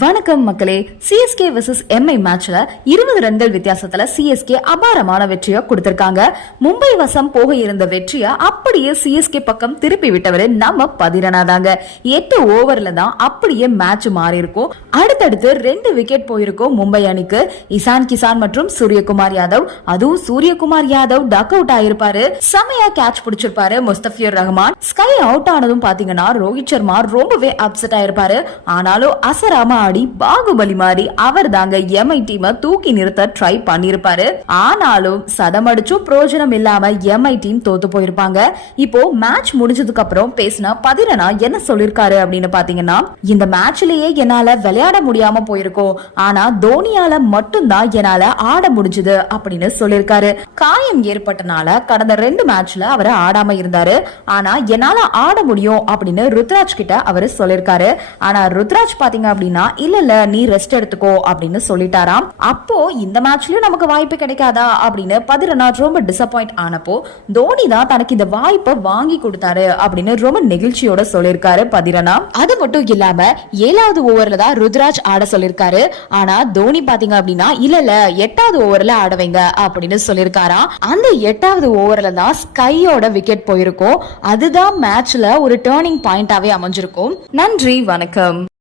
வணக்கம் மக்களே CSK versus Mi மேட்ச்ல இருபது ரன்கள் வித்தியாசத்துல சிஎஸ்கே அபாரமான வெற்றியை கொடுத்திருக்காங்க. மும்பை வசம் போக இருந்த வெற்றியை அப்படியே சிஎஸ்கே பக்கம் திருப்பி விட்டவர் நம்ம பதிரனா தாங்க எட்டு ஓவர்ல தான் அப்படியே மேட்ச் மாறி இருக்கும். அடுத்தடுத்து ரெண்டு விக்கெட் போயிருக்கும் மும்பை அணிக்கு. இசான் கிசான் மற்றும் சூரியகுமார் யாதவ். அதுவும் சூரியகுமார் யாதவ் டக் அவுட் ஆயிருப்பாரு. செமையா கேட்ச் பிடிச்சிருப்பாரு முஸ்தபியூர் ரஹ்மான். ஸ்கை அவுட் ஆனதும் பாத்தீங்கன்னா ரோஹித் சர்மா ரொம்பவே அப்செட் ஆயிருப்பாரு. ஆனாலும் அசராம ஆடி பாகுபலி மாதிரி அவர் தாங்க எம்ஐ டீமை தூக்கி நிறுத்த ட்ரை பண்ணிருப்பாரு. ஆனாலும் சதம் அடிச்சும் பிரயோஜனம் இல்லாம எம்ஐ டீம் தோத்து போயிருப்பாங்க. இப்போ மேட்ச் முடிஞ்சதுக்கு அப்புறம் பேசின பதிரனா என்ன சொல்லிருக்காரு அப்படின்னு பாத்தீங்கன்னா இந்த மேட்ச்லயே என்னால விளையாட முடியாம போயிருக்கோம். ஆனா தோனியால மட்டும்தான் என்னால ஆட முடிஞ்சது அப்படின்னு சொல்லிருக்காரு. காயம் ஏற்பட்டனால கடந்த ரெண்டு மேட்ச்ல அவர் ஆடாம இருந்தாரு. ஆனா என்னால ஆட முடியும் அப்படின்னு ருத்ராஜ் கிட்ட அவர் சொல்லிருக்காரு. ஆனா ருத்ராஜ் பாத்தீங்க அப்படின்னா இல்ல இல்ல நீ ரெஸ்ட் எடுத்துக்கோ அப்படின்னு சொல்லிட்டாராம். அப்போ இந்த மேட்ச்லயும் நமக்கு வாய்ப்பு கிடைக்காதா? அப்படின்னு பதிரநாத் ரொம்ப டிசப்பாயிண்ட் ஆனப்போ தோனி தான் தனக்கு இந்த வாய்ப்பை வாங்கி கொடுத்தாரு அப்படின்னு ரொம்ப நெகிழ்ச்சியோட சொல்லியிருக்காரு பதிரனா அது மட்டும் இல்லாம ஏழாவது ஓவர்ல தான் ருத்ராஜ் ஆட சொல்லிருக்காரு ஆனா தோனி பாத்தீங்க அப்படின்னா இல்ல இல்ல எட்டாவது ஓவர்ல ஆட வைங்க அப்படின்னு சொல்லியிருக்காராம். அந்த எட்டாவது ஓவர்ல தான் ஸ்கையோட விக்கெட் போயிருக்கும். அதுதான் மேட்ச்ல ஒரு டேர்னிங் பாயிண்டாவே அமைஞ்சிருக்கும். நன்றி வணக்கம்.